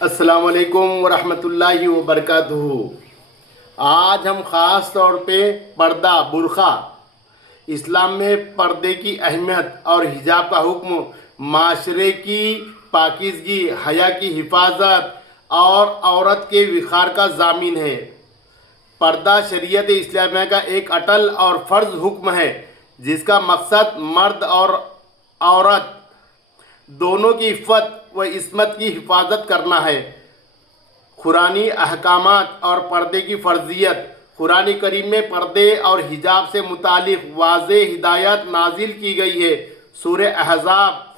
अस्सलाम वालेकुम वरहमतुल्लाहि वबरकातुहू। आज हम ख़ास तौर पे पर्दा बुर्ख़ा, इस्लाम में पर्दे की अहमियत और हिजाब का हुक्म, माशरे की पाकीज़गी, हया की हिफाजत और औरत के विखार का ज़ामिन है। पर्दा शरीयत इस्लामिया का एक अटल और फ़र्ज हुक्म है जिसका मकसद मर्द और औरत दोनों की इफ़्फ़त व इस्मत की हिफाजत करना है। कुरानी अहकामात और पर्दे की फ़र्जियत। कुरान करीम में पर्दे और हिजाब से मुतालिक वाज़े हिदायत नाजिल की गई है। सूरह अहज़ाब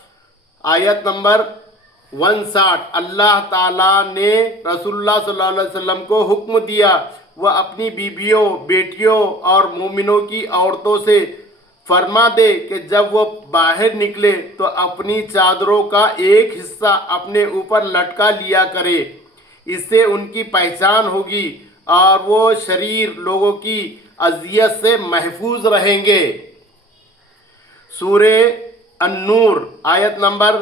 आयत नंबर 59। अल्लाह ताला ने रसूलुल्लाह सल्लल्लाहु अलैहि वसल्लम को हुक्म दिया वह अपनी बीबियों, बेटियों और मोमिनों की औरतों से फरमा दे कि जब वो बाहर निकले तो अपनी चादरों का एक हिस्सा अपने ऊपर लटका लिया करे। इससे उनकी पहचान होगी और वो शरीर लोगों की अजियत से महफूज रहेंगे। सूरह अन-नूर आयत नंबर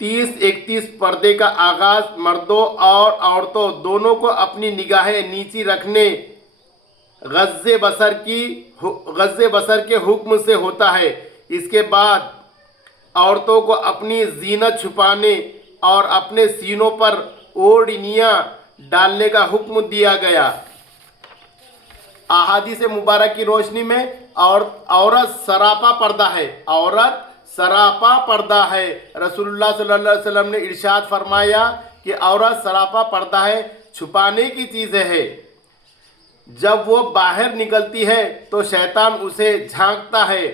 30-31। पर्दे का आगाज़ मर्दों और औरतों दोनों को अपनी निगाहें नीची रखने गज़्ज़े बसर के हुक्म से होता है। इसके बाद औरतों को अपनी जीनत छुपाने और अपने सीनों पर ओढ़नियाँ डालने का हुक्म दिया गया। अहादीस मुबारक की रोशनी में औरत सरापा पर्दा है, औरत सरापा पर्दा है। रसूलुल्लाह सल्लल्लाहु अलैहि वसल्लम ने इरशाद फरमाया कि औरत सरापा पर्दा है, छुपाने की चीज़ है। जब वो बाहर निकलती है तो शैतान उसे झांकता है।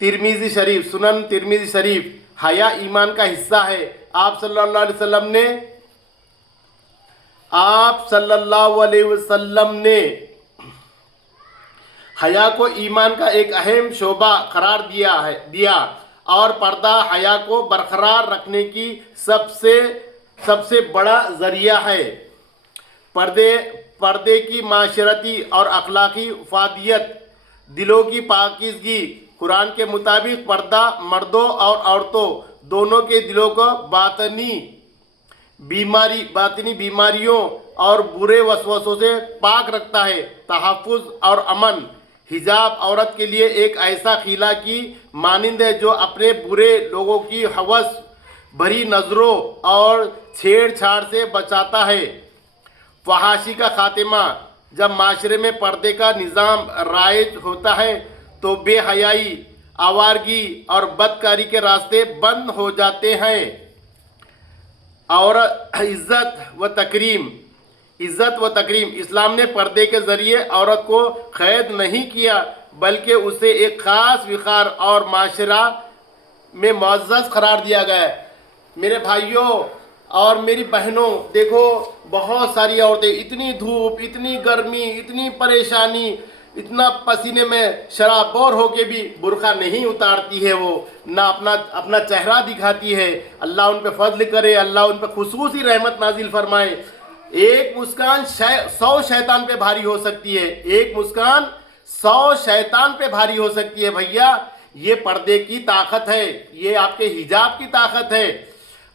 तिरमिज़ी शरीफ, सुनन तिरमिज़ी शरीफ। हया ईमान का हिस्सा है। आप सल्लल्लाहु अलैहि वसल्लम ने हया को ईमान का एक अहम शोबा करार दिया और पर्दा हया को बरकरार रखने की सबसे बड़ा ज़रिया है। पर्दे की माशरती और अखलाकी फादियत, दिलों की पाकीज़गी। कुरान के मुताबिक पर्दा मर्दों और औरतों दोनों के दिलों को बातनी बीमारियों और बुरे वसवसों से पाक रखता है। तहफ़्फ़ुज़ और अमन। हिजाब औरत के लिए एक ऐसा खिला की मानिंद है जो अपने बुरे लोगों की हवस भरी नज़रों और छेड़छाड़ से बचाता है। फहाशी का खात्मा। जब माशरे में पर्दे का निज़ाम राइज होता है तो बेहयाई, आवारगी और बदकारी के रास्ते बंद हो जाते हैं। औरत इज़्ज़त व तकरीम। इस्लाम ने पर्दे के ज़रिए औरत को क़ैद नहीं किया बल्कि उसे एक ख़ास विक़ार और माशरा में मुअज़्ज़ज़ करार दिया गया है। मेरे भाइयों और मेरी बहनों, देखो बहुत सारी औरतें इतनी धूप, इतनी गर्मी, इतनी परेशानी, इतना पसीने में शराबोर होके भी बुर्का नहीं उतारती है, वो ना अपना चेहरा दिखाती है। अल्लाह उन पे फजल करे, अल्लाह उन पे खुसूसी रहमत नाजिल फरमाए। एक मुस्कान 100 शैतान पे भारी हो सकती है, एक मुस्कान 100 शैतान पे भारी हो सकती है। भैया ये पर्दे की ताकत है, ये आपके हिजाब की ताकत है।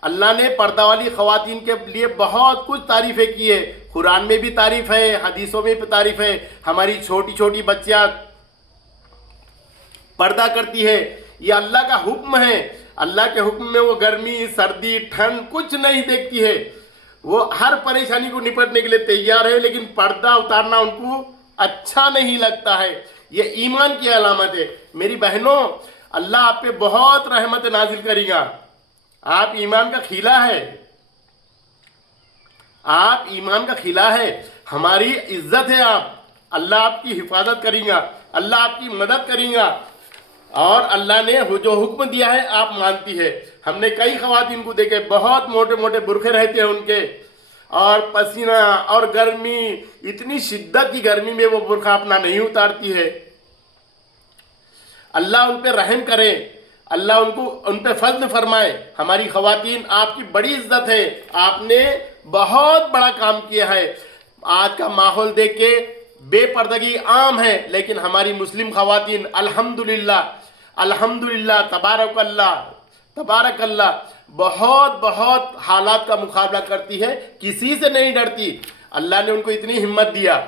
अल्लाह ने पर्दा वाली ख़वातीन के लिए बहुत कुछ तारीफ़ें की है। कुरान में भी तारीफ़ है, हदीसों में भी तारीफ़ है। हमारी छोटी छोटी बच्चियाँ पर्दा करती है, ये अल्लाह का हुक्म है। अल्लाह के हुक्म में वो गर्मी, सर्दी, ठंड कुछ नहीं देखती है। वो हर परेशानी को निपटने के लिए तैयार है, लेकिन पर्दा उतारना उनको अच्छा नहीं लगता है। ये ईमान की अलामत है। मेरी बहनों, अल्लाह आप पे बहुत रहमत नाजिल करेगा। आप ईमान का खिला है, आप ईमान का खिला है, हमारी इज्जत है। आप, अल्लाह आपकी हिफाजत करेगा, अल्लाह आपकी मदद करेगा और अल्लाह ने जो हुक्म दिया है आप मानती है। हमने कई ख़वातीन को देखे, बहुत मोटे मोटे बुरखे रहते हैं उनके, और पसीना और गर्मी, इतनी शिद्दत की गर्मी में वो बुरखा अपना नहीं उतारती है। अल्लाह उन पर रहम करे, अल्लाह उन पे फजल फरमाए। हमारी ख़वातीन, आपकी बड़ी इज्जत है, आपने बहुत बड़ा काम किया है। आज का माहौल देख के बेपर्दगी आम है, लेकिन हमारी मुस्लिम ख़वातीन अल्हम्दुलिल्लाह, तबारक अल्लाह, بہت بہت حالات کا مقابلہ کرتی ہے، کسی سے نہیں ڈرتی۔ اللہ نے ان کو اتنی ہمت دیا،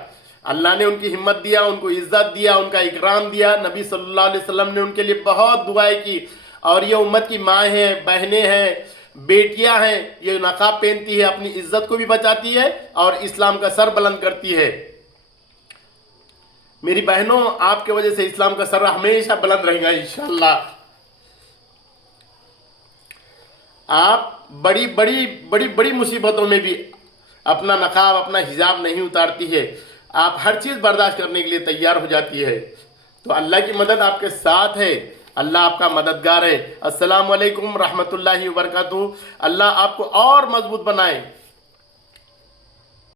اللہ نے ان کی ہمت دیا، ان کو عزت دیا، ان کا اکرام دیا۔ نبی صلی اللہ علیہ وسلم نے ان کے لیے بہت دعائیں کی، اور یہ امت کی ماں ہیں، بہنیں ہیں، بیٹیاں ہیں، یہ نقاب پہنتی ہے، اپنی عزت کو بھی بچاتی ہے اور اسلام کا سر بلند کرتی ہے۔ میری بہنوں، آپ کی وجہ سے اسلام کا سر ہمیشہ بلند رہے گا انشاءاللہ۔ آپ بڑی بڑی بڑی بڑی مصیبتوں میں بھی اپنا نقاب، اپنا حجاب نہیں اتارتی ہے، آپ ہر چیز برداشت کرنے کے لیے تیار ہو جاتی ہے۔ تو اللہ کی مدد آپ کے ساتھ ہے، اللہ آپ کا مددگار ہے۔ السلام علیکم رحمۃ اللہ وبرکاتہ۔ اللہ آپ کو اور مضبوط بنائے۔